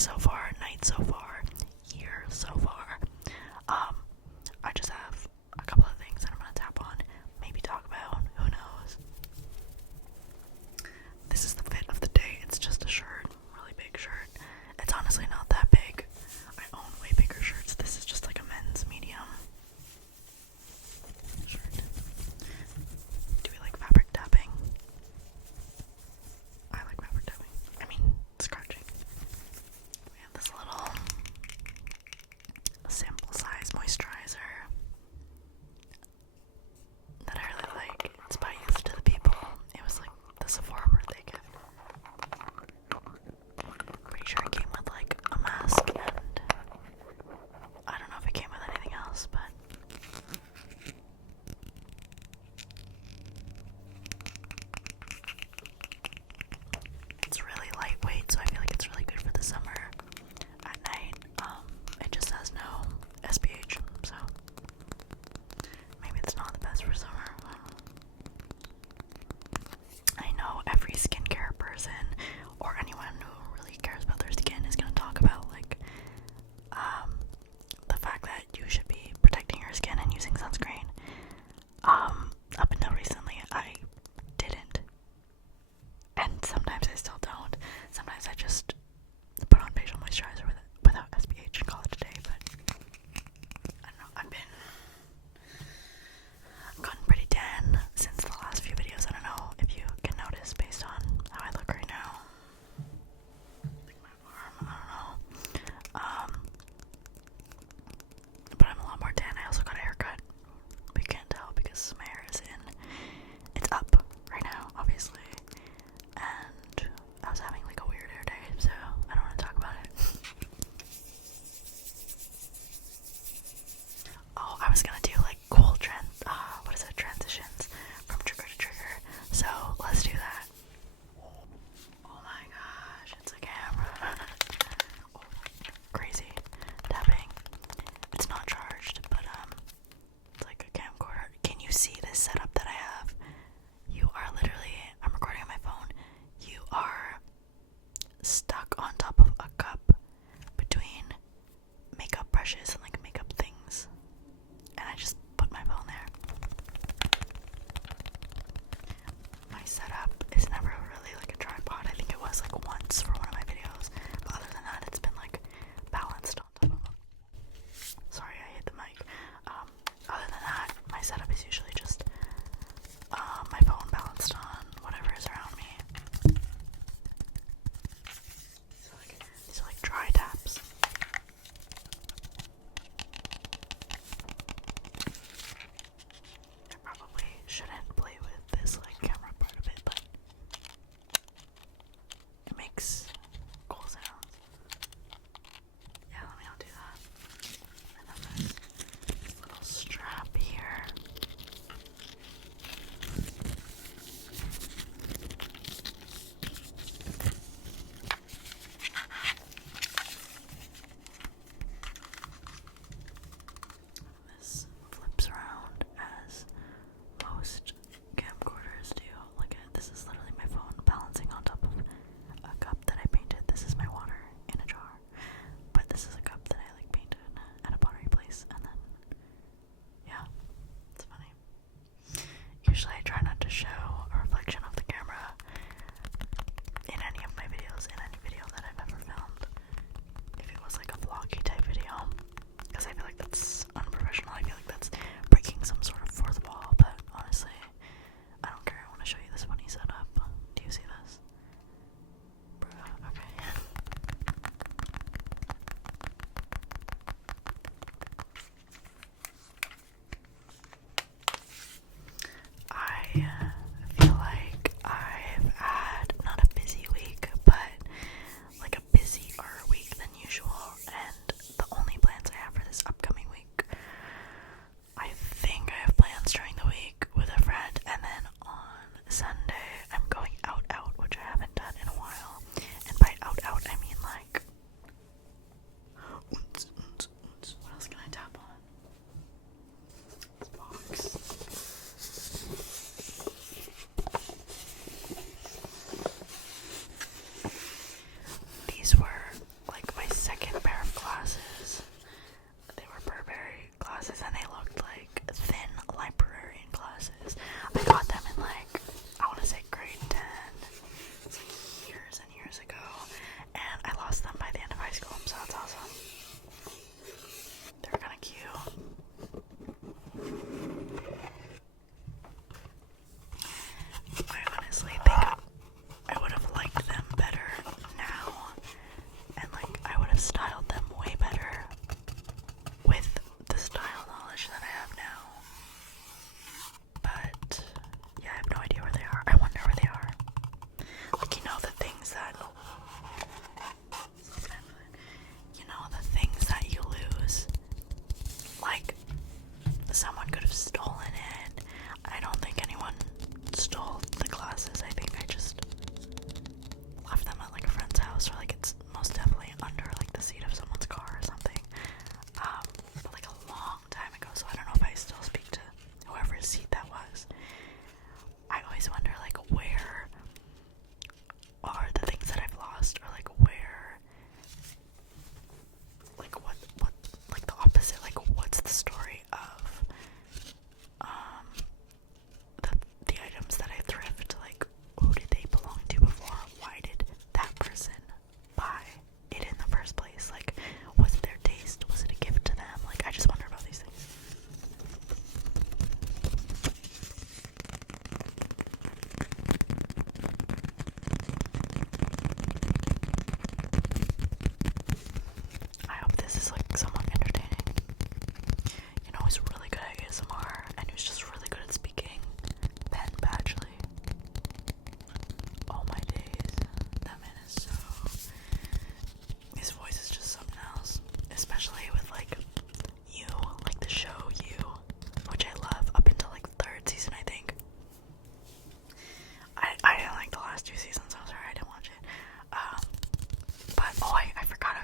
so far, night so far, year so far. I just have a couple of things that I'm gonna tap on, maybe talk about, who knows. This is the fit of the day. It's just a shirt, really big shirt. It's honestly not that big. I own way bigger shirts. This is just like a men's medium shirt. Do we like fabric tapping? I like fabric tapping. I mean, scratching. We have this little sample size moisturizer that I really like. It's by Youth to the People. It was like the Sephora birthday gift. Pretty sure it came with like a mask and I don't know if it came with anything else, but it's really lightweight, so I feel like it's really good for the summer. At night, it just has no SPH, so maybe it's not the best for summer. I know every skincare person or anyone who really cares about their skin is gonna talk about like the fact that you should be protecting your skin and using sunscreen. Up until recently I didn't. And sometimes I still don't. Sometimes I just put on facial moisturizer without SPH and call it a day, but I don't know, I've gotten pretty tan since the last few videos. I don't know if you can notice based on how I look right now. Like my arm, I don't know. But I'm a lot more tan. I also got a haircut. But you can't tell because my hair is it's up right now, obviously. And I was having like a weird hair day, so I don't want to talk about it.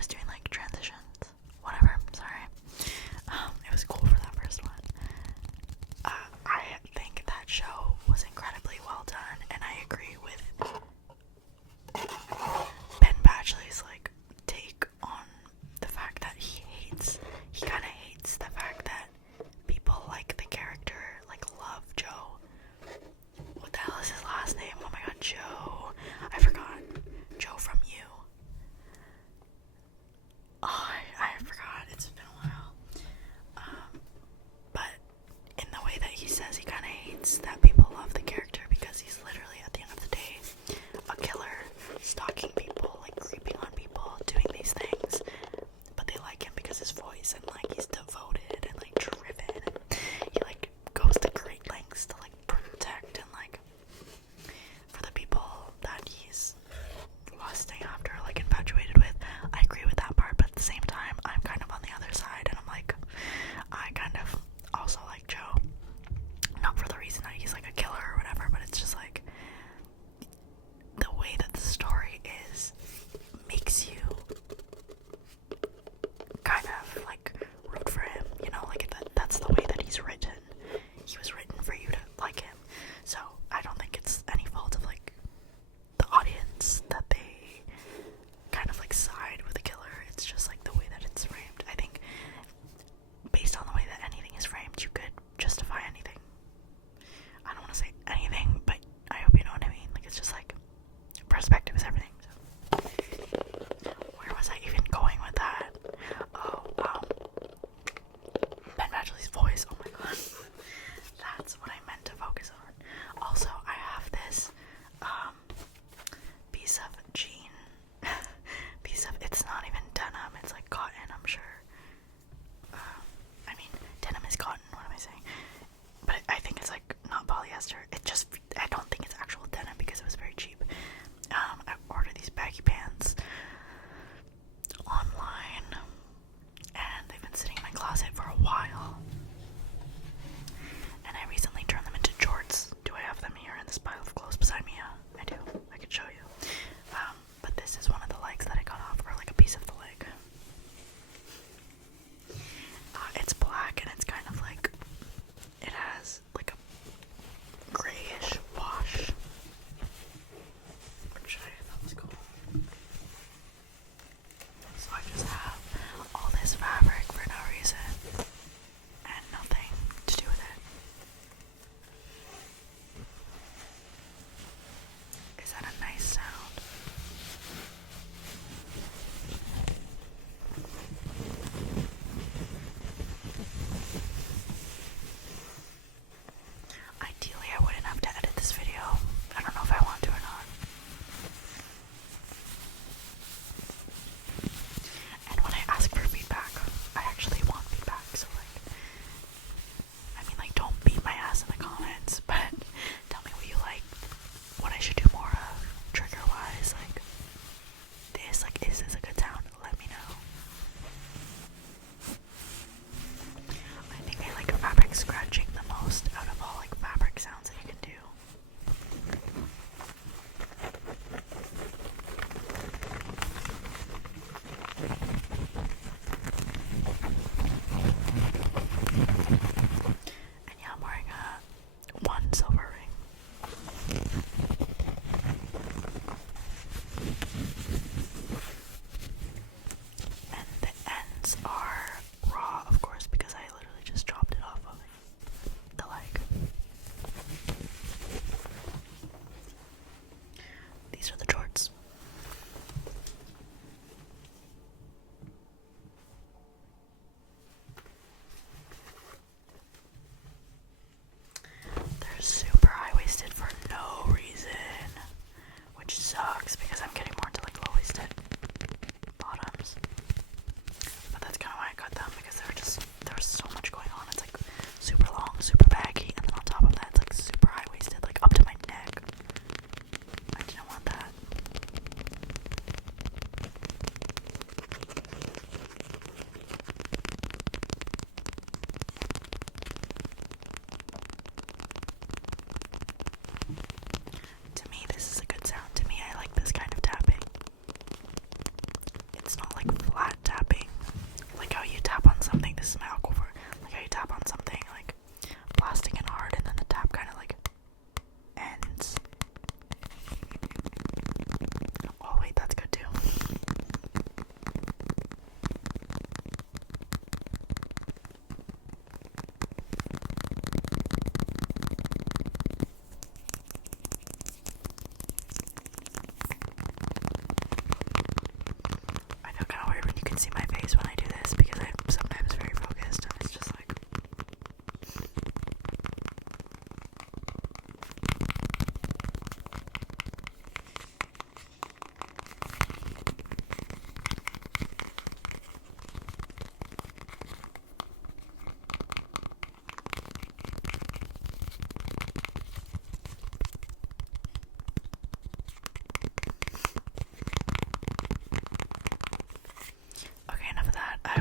was doing like transitions. Whatever, sorry. It was cool for that first one. I think that show was incredibly well done, and I agree with Ben Badgley's like take on the fact that he kind of hates the fact that people like the character, like love Joe. What the hell is his last name? Oh my god, Joe. I forgot. Joe from You.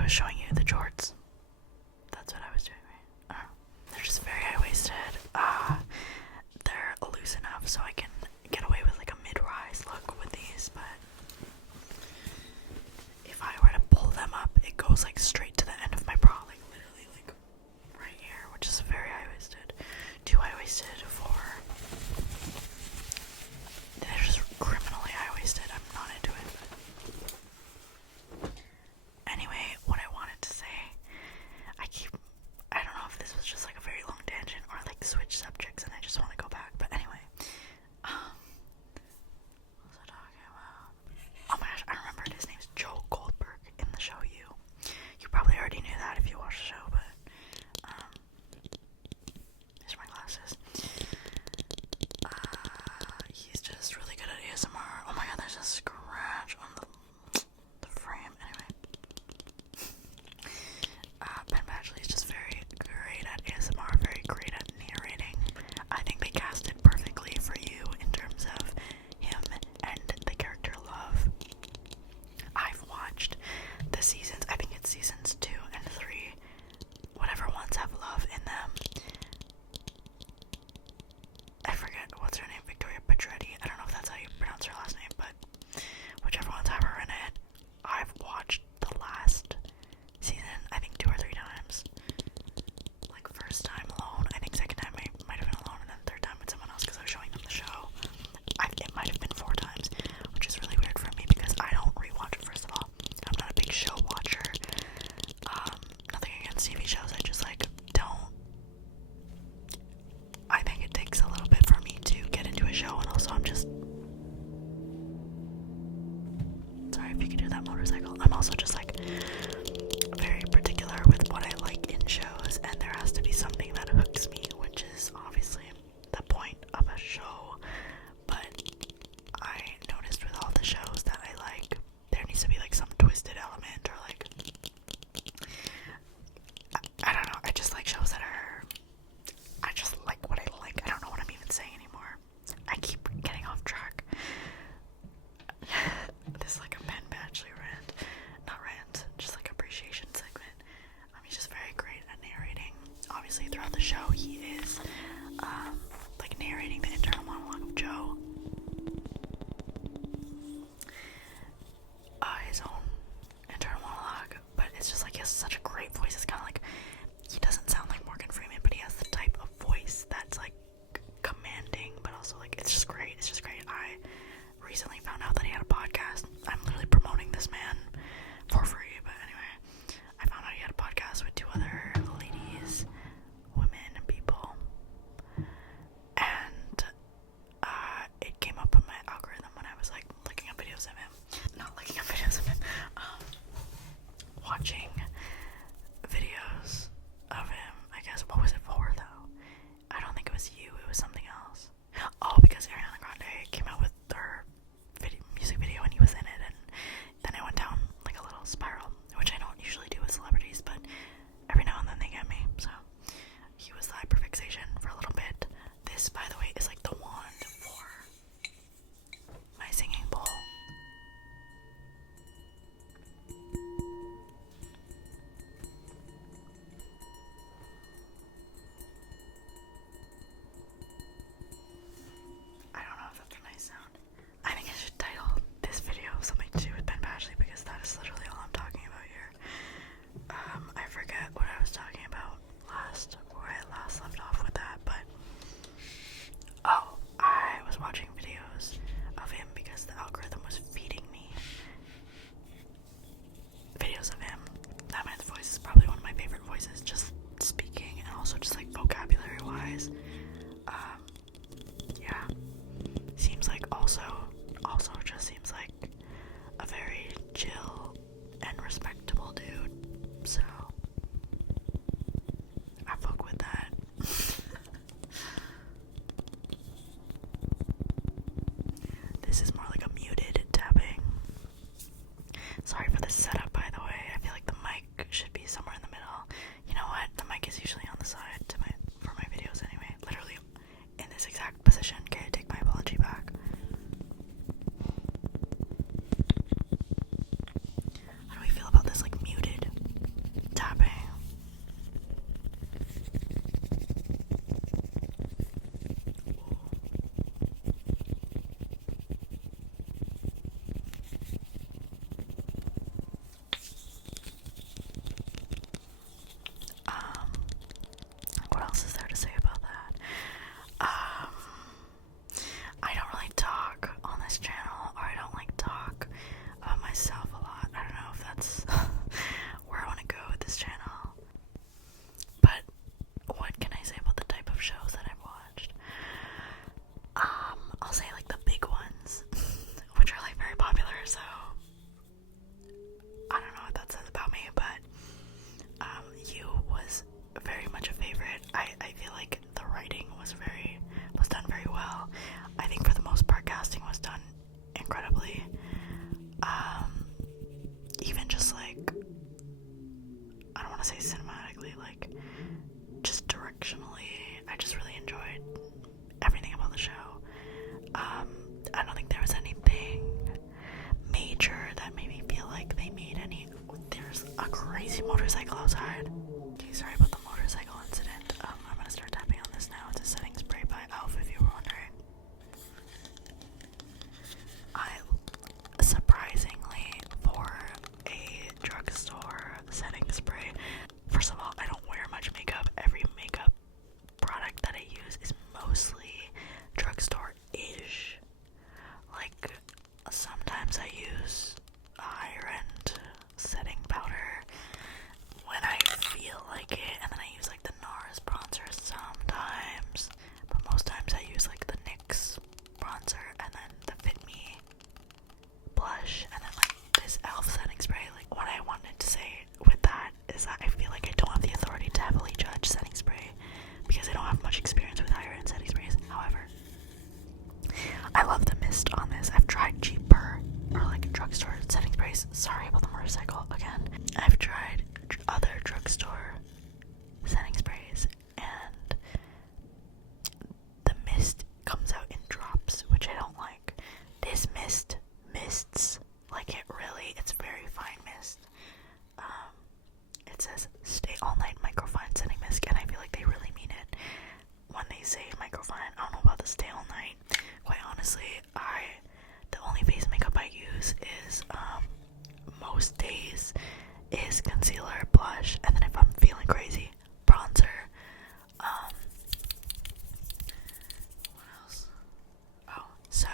was showing you the jorts. That's what I was doing, right? They're just very high-waisted. They're loose enough so I can get away with like a mid-rise look with these, but if I were to pull them up, it goes like straight to the end of my bra, like literally like right here, which is very high-waisted. Too high-waisted for... They're just criminally high-waisted. I'm not into it. Anyway, what I wanted to say, I don't know if this was just like a very long tangent or like switch subjects and I just want to go back, but anyway, what was I talking about? Oh my gosh, I remembered his name's Joe Goldberg in the show You. You probably already knew that if you watched the show, but, these are my glasses. He's just really good at ASMR. Oh my god, there's a scratch on the frame. Anyway. Penn is just very great at ASMR, very great at narrating. I think they cast it perfectly for you in terms of him and the character Love. I've watched the seasons, I think it's seasons 2 and 3, whatever ones have Love in them. I forget what's her name, Victoria Pedretti. I don't know if that's how you pronounce her last name, but whichever ones have her in it, I've watched the last season, I think 2 or 3 times. Like first time alone, I think second time I might have been alone, and then third time with someone else because I was showing them the show. It might have been 4 times, which is really weird for me because I don't rewatch it. First of all, I'm not a big show watcher. Nothing against TV shows, I just like don't. I think it takes a little bit for me to get into a show, and also I'm just sorry if you can do that motorcycle. I'm also just like very particular with what I like in shows, and there has to be something that hooks me, which is obviously the point of a show. But I noticed with all the shows that I like, there needs to be like some twisted element, or like I don't know, I just like shows that are, I just like what I like. I don't know what I'm even saying anymore. I keep getting off track. This is like a Penn Badgley rant. Not rant, just like appreciation segment. He's just very great at narrating. Obviously throughout the show he is like narrating the internal monologue of Joe. His own internal monologue. But it's just like he has such a great voice. It's kinda like, he doesn't sound like Morgan Freeman, but he has the type of voice that's like commanding, but also like it's just great. It's just great. I recently found out that he had a podcast. I'm literally promoting this man for free, but anyway, I found out he had a podcast with 2 other ladies, women, people, and it came up in my algorithm when I was like looking up videos of him. Not looking up videos of him, watching videos of him, I guess. What was it for though? I don't think it was You, it was something else. Oh, because Ariana Grande came out with her music video and he was in it, and then I went down like a little spiral, which I don't usually do with celebrities, but every now and then they get me. So he was the hyperfixation for a little bit. This, by the way, is like the wand for my singing bowl. I don't know if that's a nice sound. I think I should title this video something to do with Penn Badgley because that is literally all I'm talking about here. I forget what I was talking about where I last left off with that, but oh, I was watching videos of him because the algorithm was feeding me videos of him. That man's voice is probably one of my favorite voices, just speaking and also just like vocabulary wise. Yeah, seems like also just seems like a very chill and respectable dude, so I fuck with that. This is more like a muted tapping. Sorry for the setup, by the way. I feel like the mic should be somewhere in the middle. You know what? The mic is usually on the side for my videos anyway. Literally in this exact position. Okay, I take my apology back. How do we feel about this like muted to say cinematically, like, just directionally, I just really enjoyed everything about the show. I don't think there was anything major that made me feel like they made any. There's a crazy motorcycle outside. Okay, sorry about the motorcycle incident. I'm gonna start tapping on this now. It's a setting spray by Alpha, if you were wondering. Surprisingly, for a drugstore setting spray, first of all, I don't wear much makeup. Every makeup product that I use is mostly drugstore-ish. Like, sometimes I use a higher end setting powder when I feel like it, and then I use like the NARS bronzer sometimes, but most times I use like the NYX bronzer and then the Fit Me blush and then like this e.l.f. setting spray. Like, what I wanted to say with that is that I feel like I don't have the authority to heavily judge setting spray because I don't have much experience with higher end setting sprays. However, I love the mist on this. I've tried cheaper or like drugstore setting sprays. Sorry about the motorcycle again. I've tried other drugstore setting sprays and the mist comes out in drops, which I don't like. This mist mists like it's very fine mist. It says stay all night microfine setting mist, and I feel like they really mean it when they say microfine. I don't know about the stay all night. Quite honestly, the only face makeup I use is most days is concealer, blush, and then if I'm feeling crazy, bronzer. What else? Oh, so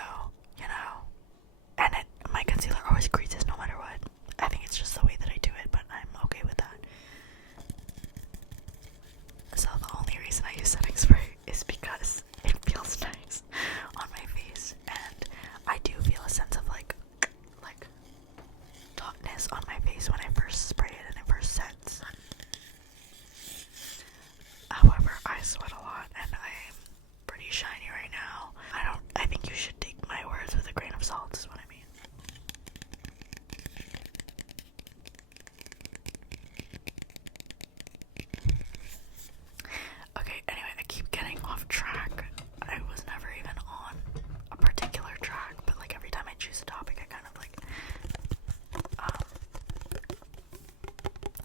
and my concealer always creases no matter what. I think it's just the way that I do it, but I'm okay with that. So the only reason I use setting spray is because it feels nice on my face, and I do feel a sense of like tautness on my face when I first spray it and it first sets. However, I sweat a lot and I'm pretty shiny right now. I think you should take my words with a grain of salt is what I mean. Okay, anyway, I keep getting off track. I was never even on a particular track, but like every time I choose a topic, I kind of like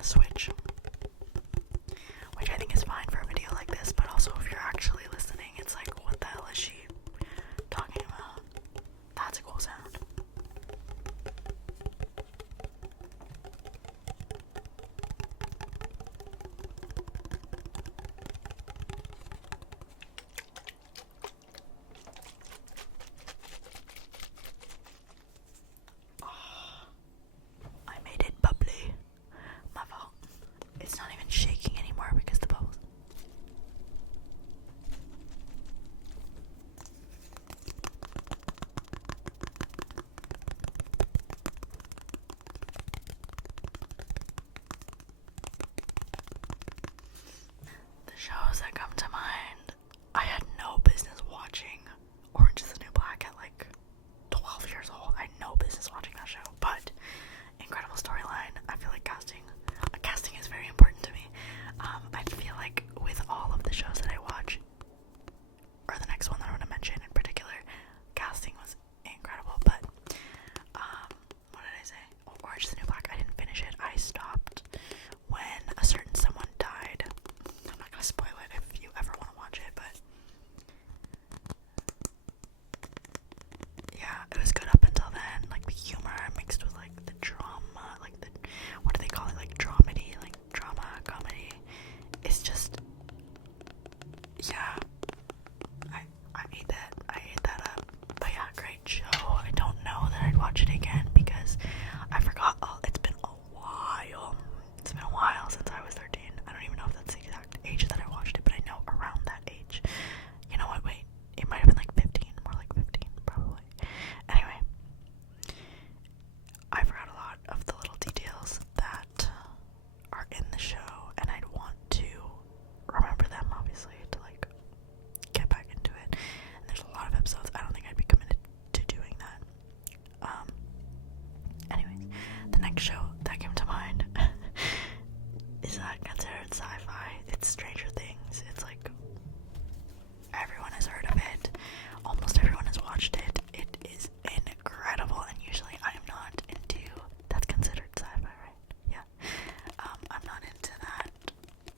switch, which I think is fine for a video like this, but also if you're actually listening, it's like, what the hell is she talking about? That's a cool sound. I made it bubbly. My fault.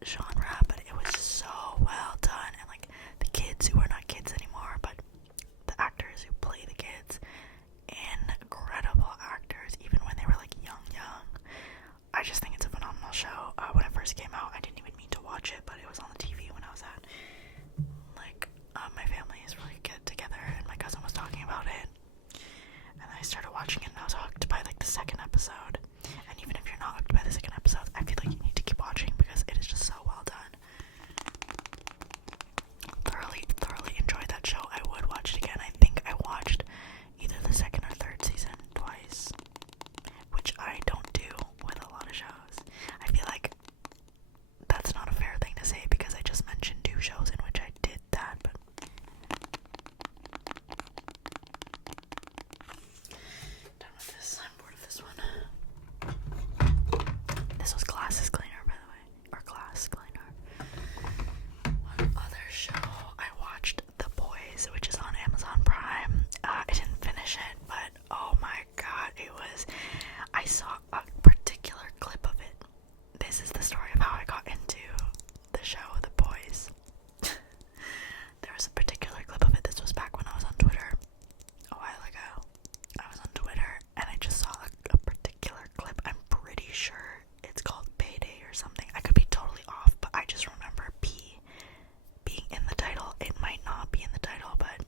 genre, but it was so well done, and like the kids who are not kids anymore, but the actors who play the kids, incredible actors, even when they were like young. I just think it's a phenomenal show. When it first came out, I didn't even mean to watch it, but it was on the TV when I was at like my family is really good together, and my cousin was talking about it, and I started watching it, and I was hooked by like the second episode. And even if you're not hooked by the second episode, I feel like you need to keep watching because it is just so well done. Thoroughly enjoyed that show. I would watch it again. I think I watched either the second or third season twice, which I don't do with a lot of shows. I feel like that's not a fair thing to say because I just mentioned 2 shows in which I did that, but done with this. I'm bored of this one. This was Glasses Cleaner, by the way. Or Glass Cleaner. One other show I watched, The Boys, which is on Amazon Prime. I didn't finish it, but oh my god, I saw a particular clip of it. This is the story of how I got into the show, The Boys. There was a particular clip of it. This was back when I was on Twitter a while ago. I was on Twitter and I just saw a particular clip. I'm pretty sure it's called Payday or something. I could be totally off, but I just remember P being in the title. It might not be in the title, but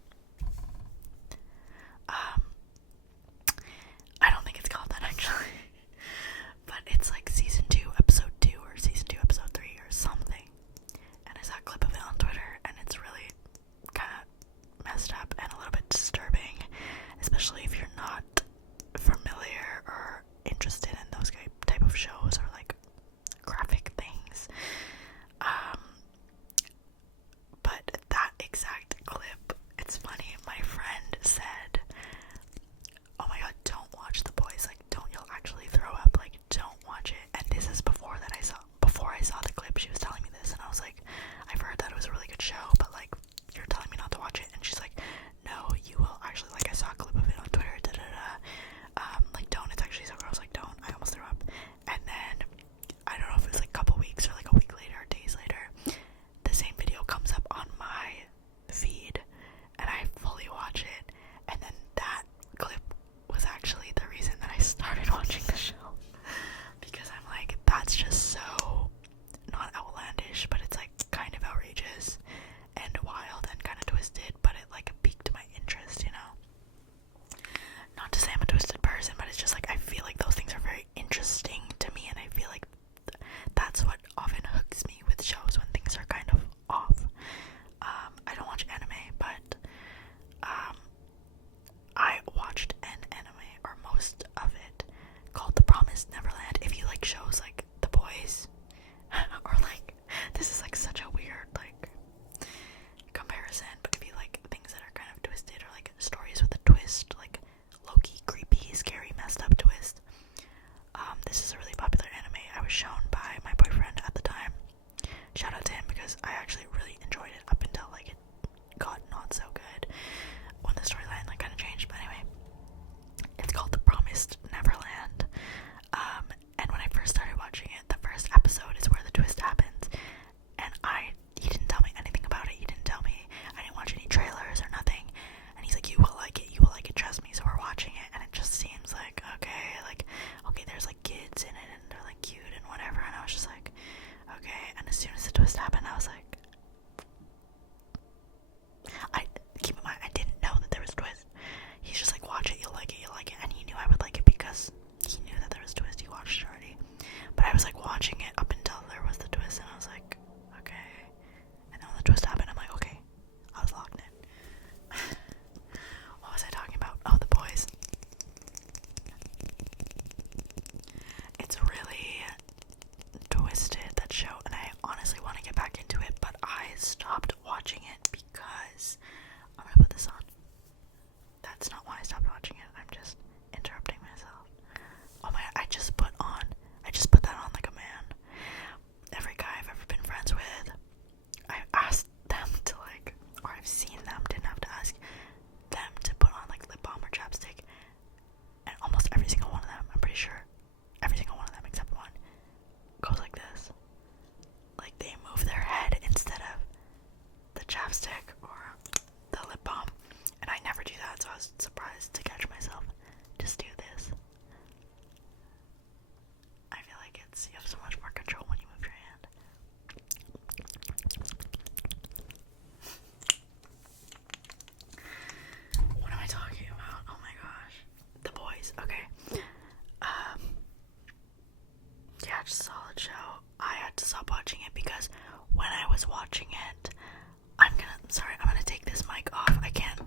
I don't think it's called that actually. But it's like season 2, episode 2, or season 2, episode 3, or something. And I saw a clip of it on Twitter, and it's really kind of messed up and a little bit disturbing, especially if you're not familiar or interested in those type of shows or like graphic things. But that exact clip, it's funny, my friend said, oh my god, don't watch The Boys, like you'll actually throw up, like don't watch it. And this is before I saw the clip. She was telling me this, and I was like, I've heard that it was a really good show, but like you're telling me not to watch it. And she's like, no, you will actually, like I saw a clip of it on Twitter, like don't, it's actually so gross, like don't. I almost threw up. And then I don't know if it was like a couple weeks or like a week later or days later, the same video comes up on my feed and I fully watch it, and then that clip was actually the reason that I started watching the show. Because I'm like, that's just so not outlandish, but it's like kind of outrageous and wild and kind of twisted, but it like piqued my interest, you know? Not to say I'm a twisted person, but it's just like I feel like those things are very interesting to me, and I feel like that's what often hooks me with shows, when things are kind of off. I don't watch anime, but I watched an anime, or most of it, called The Promised Neverland. If you like shows like The Boys, or like, this is like such a weird like comparison, but if you like things that are kind of twisted, or like stories with a twist, like low-key creepy, scary, messed up twist, this is a really popular anime. I was shown by my boyfriend at the time. Shout out to him, because I actually really enjoyed it up until like it got not so good when the storyline like kind of changed. But anyway, it's called The Promised Neverland. And when I first started watching such a solid show. I had to stop watching it because when I was watching it, I'm gonna take this mic off. I can't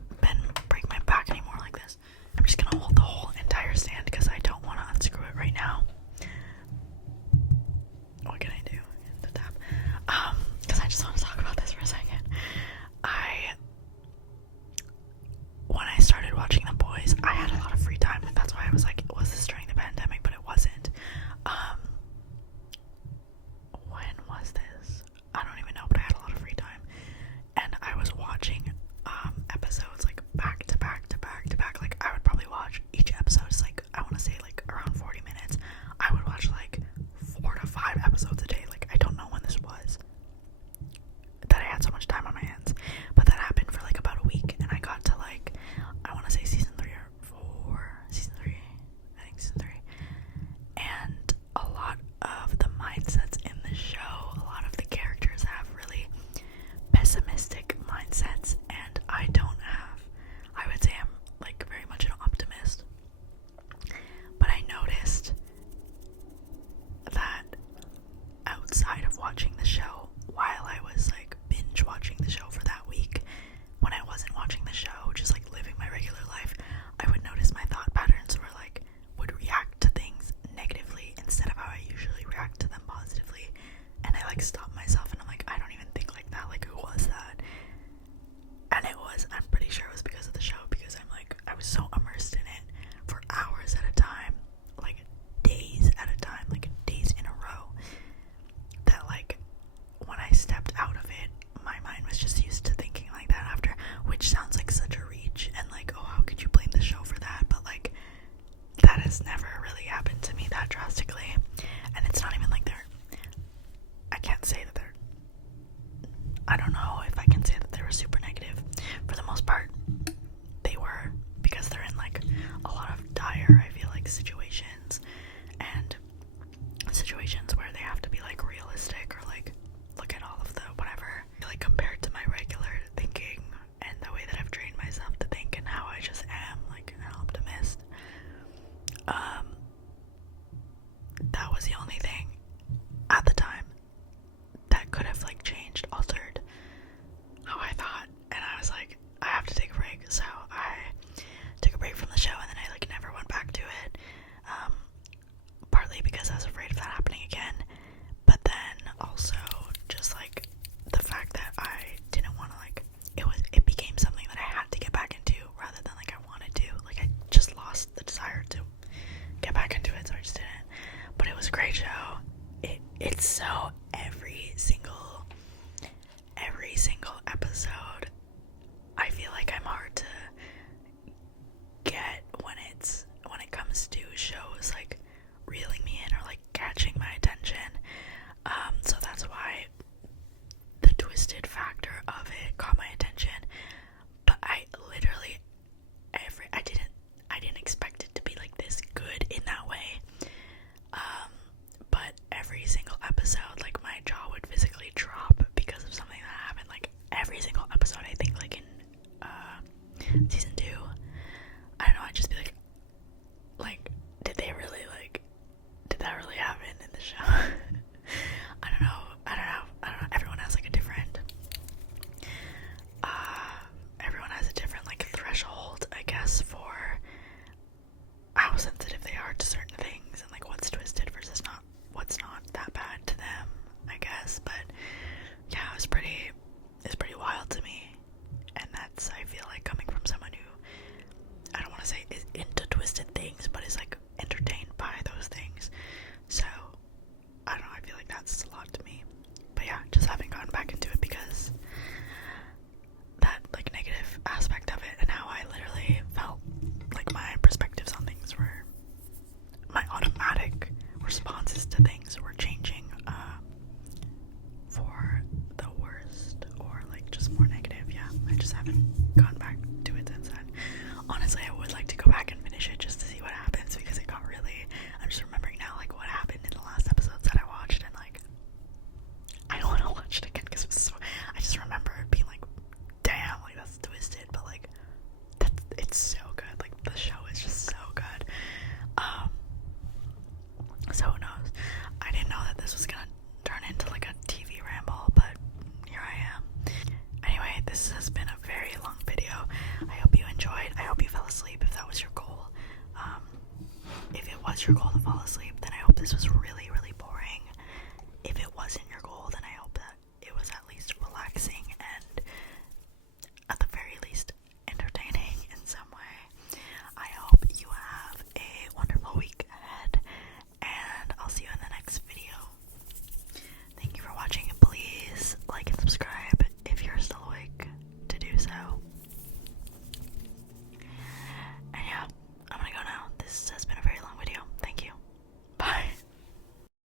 break my back anymore like this. I'm just gonna hold the whole entire stand because I don't want to unscrew it right now. What can I do? The tab. Because I just want to talk about this for a second. When I started watching The Boys, I had a lot of free time, and that's why I was like, was this during the pandemic? But it wasn't. When was this? I don't even know, but I had a lot of free time, and I was watching episodes like back to back to back to back. Like, I would probably watch each episode is like, I want to say like around 40 minutes. I would watch like 4 to 5 episodes a day. Like, I don't know when this was that I had so much time on my hands, but that happened for like about a week, and I got to like, I want to say season 3 or 4, season 3, I think season 3, and a lot of the mindsets in the show, a lot of the characters have really pessimistic mindsets, and I don't have. I would say I'm like very much an optimist, but I noticed that outside of watching the show, while I was like binge watching the show for that week, when I wasn't watching the show, just like living my regular life, I would notice my thought patterns were like, would react to things negatively instead of how I usually react to them positively. And I like stopped myself and I'm like, I don't even think like that. Like, who was that? And I'm pretty sure it was because of the show, because I was so immersed in it for hours at a time, like days at a time, like days in a row, that like when I stepped out of it, my mind was just used to thinking like that after, which sounds like such a reach, and like, oh, how could you blame the show for that? But like, that has never really happened to me that drastically, and it's not even like I can't say that I don't know if I can say that they were super negative. For the most part, they were, because they're in like a lot of dire, I feel like, situations, and situations where they have to be like realistic or like look at all of the whatever, like compared to my regular thinking and the way that I've trained myself to think and how I just am like an optimist. That was the only thing at the time that could have like changed, altered how I thought, and I was like, I have to take a break. So I took a break from the show, and then I like never went back to it, partly because I was afraid of that happening again, but then also just like the fact that I didn't want to like, it became something that I had to get back into rather than like I wanted to. Like, I just lost the desire to get back into it, so I just didn't. But it was a great show. It's so every single episode, I feel like I'm hard to get when it comes to shows like reeling me in or like catching my attention. So that's why the twisted factor of it caught my attention. But I literally I didn't expect it to be like this good in that way. But every single episode, like, my jaw would physically drop because of something that happened. Like, every single episode, I think, like, in season 2, I don't know, I'd just be like, did that really happen in the show? I don't know, everyone has, like, everyone has a different, like, threshold, I guess, for how sensitive they are to certain things, and, like, what's twisted versus what's not that bad to them, I guess. But yeah, it's pretty wild to me, and that's, I feel like, coming from someone who, I don't want to say is into twisted things, but is like entertained by those things. So I don't know, I feel like that's a lot to me. But yeah, just having gotten back into it because that like negative aspect of it, and how I literally felt like my perspectives on things were, my automatic responses to things were changing for the worst, or like just more negative. Yeah, I just haven't gone back to it since then. Honestly, I would like to go back and finish it just to see what happens, because it got really, I'm just remembering now like what happened in the last episodes that I watched, and like I don't want to watch it again because it was so, I just remember it being like, damn, like that's twisted, but like it's so good. Like, the show is just so good. So who knows? I didn't know this was gonna turn into like a TV ramble, but here I am. Anyway, this has been a very long video. I hope you enjoyed. I hope you fell asleep if that was your goal. If it was your goal